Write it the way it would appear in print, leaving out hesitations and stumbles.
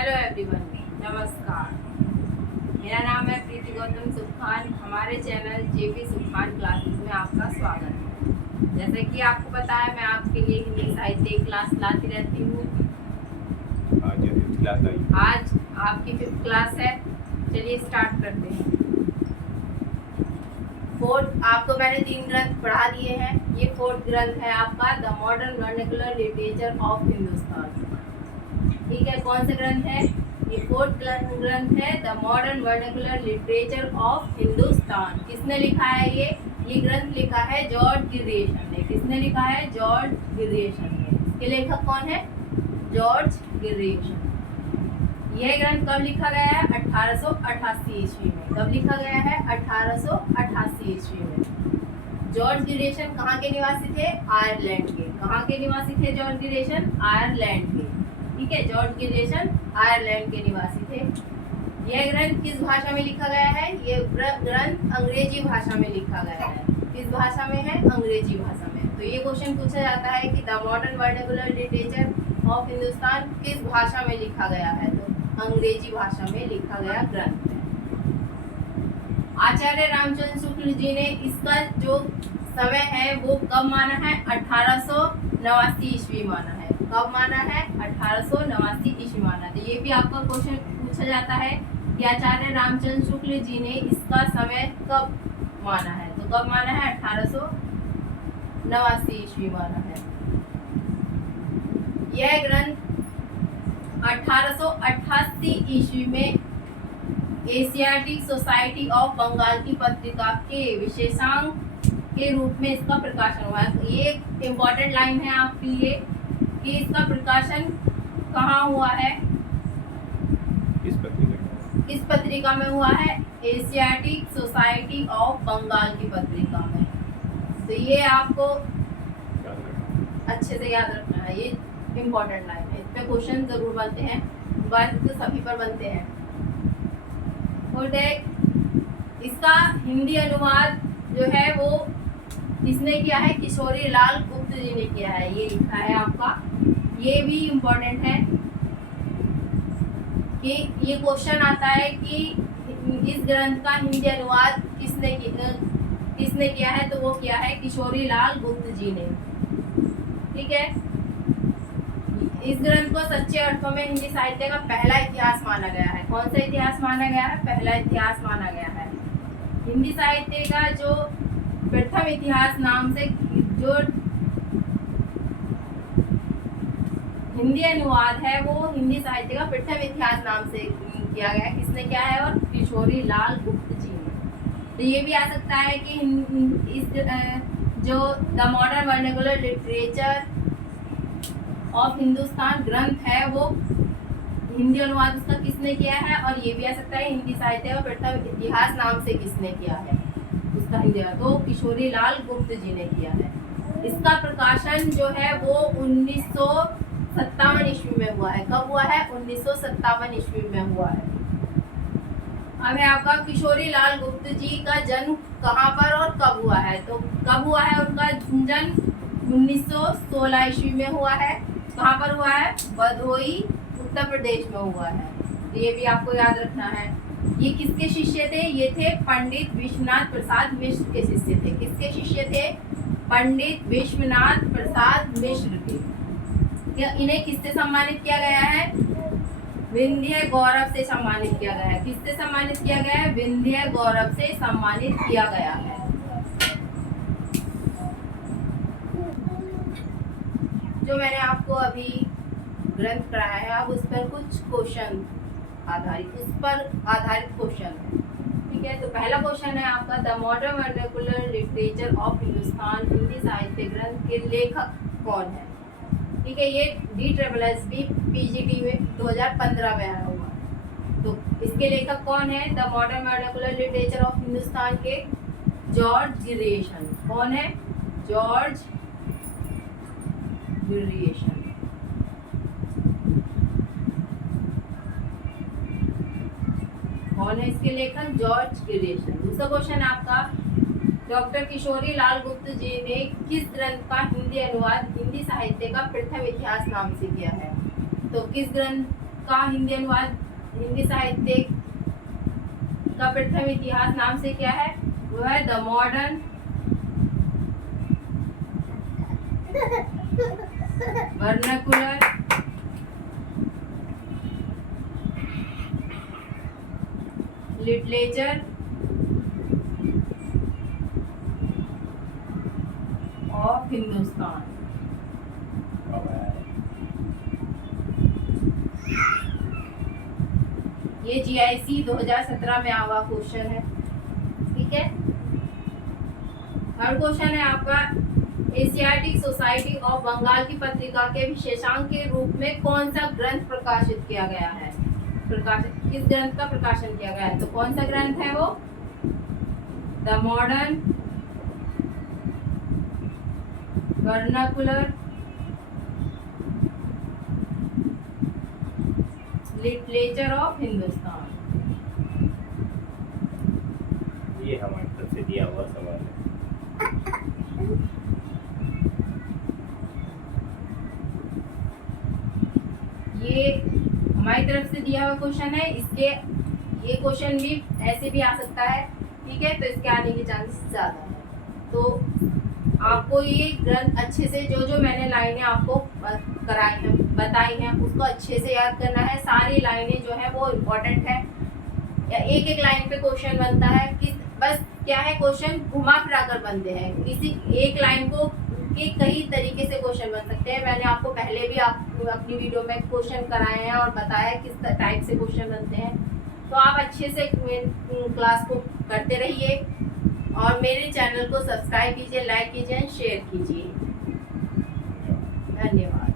Hello everyone, नमस्कार। मेरा नाम है प्रीति गौतम सुखान। हमारे चैनल जेपी सुखान क्लासेस में आपका स्वागत है। जैसे कि आपको पता है, मैं आपके लिए हिंदी साहित्य क्लास लाती रहती हूँ। आज आपकी 5th क्लास है। चलिए स्टार्ट करते हैं। फोर्थ, आपको मैंने 3 ग्रंथ पढ़ा दिए हैं। ये 4th ग्रंथ है आपका the modern vernacular literature of Hindustan. ठीक है, कौन से ग्रंथ है? ये 4th ग्रंथ है the modern vernacular literature of Hindustan. किसने लिखा है ये ग्रंथ लिखा है जॉर्ज गिरियसन ने। किसने लिखा है? जॉर्ज गिरियसन ने। इसके लेखक कौन है? जॉर्ज गिरियसन। यह ग्रंथ कब लिखा गया है? 1888 ईस्वी में। कब लिखा गया है? 1888 ईस्वी में। जॉर्ज गिरियसन कहाँ के निवासी थे? आयरलैंड के। कहाँ के निवासी थे जॉर्ज गिरियसन? आयरलैंड के। ठीक है, जॉर्ज गिरियसन आयरलैंड के निवासी थे। यह ग्रंथ किस भाषा में लिखा गया है? यह ग्रंथ अंग्रेजी भाषा में लिखा गया है। किस भाषा में है? अंग्रेजी भाषा में। तो ये क्वेश्चन पूछा जाता है कि the modern vernacular literature of Hindustan किस भाषा में लिखा गया है? तो अंग्रेजी भाषा में लिखा गया ग्रंथ है। आचार्य रामचंद्र शुक्ल जी ने इसका जो समय है वो कब माना है? 1889 ईस्वी माना है। कब माना है? 1889 ईस्वी माना। तो ये भी आपका क्वेश्चन पूछा जाता है कि आचार्य रामचंद्र शुक्ल जी ने इसका समय कब माना है? तो कब माना है? 1889 ईस्वी माना है। यह ग्रंथ 1888 ईस्वी में एशियाटिक सोसाइटी ऑफ बंगाल की पत्रिका के विशेषांक के रूप में इसका प्रकाशन हुआ है। ये एक इम्पोर्टेंट लाइन है आपके लिए कि इसका प्रकाशन कहाँ हुआ है? किस पत्रिका में हुआ है? एशियाटिक सोसाइटी ऑफ बंगाल की पत्रिका में। तो ये आपको अच्छे से याद रखना है। ये इम्पोर्टेंट लाइन है, इस पे क्वेश्चन जरूर बनते हैं। बात तो सभी पर बनते हैं। और इसका हिंदी अनुवाद जो है वो किसने किया है? किशोरी लाल गुप्त जी ने किया है। ये लिखा है आपका। ये भी इम्पोर्टेंट है कि ये क्वेश्चन आता है कि इस ग्रंथ का हिंदी अनुवाद किसने किया है? तो वो किया है किशोरी लाल गुप्त जी ने। ठीक है, इस ग्रंथ को सच्चे अर्थों में हिंदी साहित्य का पहला इतिहास माना गया है। कौन सा इतिहास माना गया है? पहला इतिहास माना गया है। हिंदी साहित्य का जो प्रथम इतिहास नाम से जो हिंदी अनुवाद है वो हिंदी साहित्य का प्रथम इतिहास नाम से किया गया है। किसने किया है? और किशोरी लाल गुप्त जी ने। तो ये भी आ सकता है कि इस जो the modern vernacular literature of Hindustan ग्रंथ है वो हिंदी अनुवाद उसका किसने किया है। और ये भी आ सकता है हिंदी साहित्य का प्रथम इतिहास नाम से किसने किया है उसका हिंदी, तो किशोरी लाल गुप्त जी ने किया है। इसका प्रकाशन जो है वो 1957 ईस्वी में हुआ है। कब हुआ है? 1957 ईस्वी में हुआ है। अब है आपका किशोरी लाल गुप्त जी का जन्म कहाँ पर और कब हुआ है? तो कब हुआ है उनका जन्म? 1916 ईस्वी में हुआ है। कहाँ पर हुआ है? भदोही, उत्तर प्रदेश में हुआ है। तो ये भी आपको याद रखना है। ये किसके शिष्य थे? ये थे पंडित विश्वनाथ प्रसाद मिश्र के शिष्य थे। किसके शिष्य थे? पंडित विश्वनाथ प्रसाद मिश्र के। इन्हें किससे सम्मानित किया गया है? विंध्य गौरव से सम्मानित किया गया है। किससे सम्मानित किया गया है? विंध्य गौरव से सम्मानित किया गया है। जो मैंने आपको अभी ग्रंथ पढ़ाया है, अब उस पर कुछ क्वेश्चन उस पर आधारित क्वेश्चन है। ठीक है, तो पहला क्वेश्चन है आपका the modern vernacular literature of Hindustan Hindi साहित्य ग्रंथ के लेखक कौन है? ठीक है, ये DSSB PGT में 2015 में आया हुआ। तो इसके लेखक कौन है? The modern vernacular literature of Hindustan के जॉर्ज गिरियसन। कौन है? जॉर्ज गिरियसन। कौन है इसके लेखक? जॉर्ज गिरियसन। दूसरा क्वेश्चन आपका डॉक्टर किशोरी लाल गुप्त जी ने किस ग्रंथ का हिंदी अनुवाद हिंदी साहित्य का प्रथम इतिहास नाम से किया है? तो किस ग्रंथ का हिंदी अनुवाद हिंदी साहित्य का प्रथम इतिहास नाम से क्या है? वो है the modern vernacular literature of Hindustan. ये GIC 2017 में आवा क्वेश्चन है। ठीक है, थर्ड क्वेश्चन है आपका, एशियाटिक सोसाइटी ऑफ बंगाल की पत्रिका के विशेषांक के रूप में कौन सा ग्रंथ प्रकाशित किया गया है? किस ग्रंथ का प्रकाशन किया गया है? तो कौन सा ग्रंथ है वो? The modern vernacular literature of Hindustan. ये हमारी तरफ से दिया हुआ सवाल है। ये हमारी तरफ से दिया हुआ क्वेश्चन है। इसके ये क्वेश्चन भी ऐसे भी आ सकता है। ठीक है, तो इसके आने के चांसेस ज्यादा है। तो आपको ये ग्रंथ अच्छे से जो मैंने लाइनें आपको कराई हैं, बताई हैं, उसको अच्छे से याद करना है। सारी लाइनें जो है वो इम्पोर्टेंट है। या एक एक लाइन पे क्वेश्चन बनता है कि बस क्या है, क्वेश्चन घुमा फिरा कर बनते हैं। किसी एक लाइन को के कई तरीके से क्वेश्चन बन सकते हैं। मैंने आपको पहले भी अपनी वीडियो में क्वेश्चन कराए हैं और बताया किस टाइप से क्वेश्चन बनते हैं। तो आप अच्छे से क्लास को करते रहिए और मेरे चैनल को सब्सक्राइब कीजिए, लाइक कीजिए, शेयर कीजिए। धन्यवाद।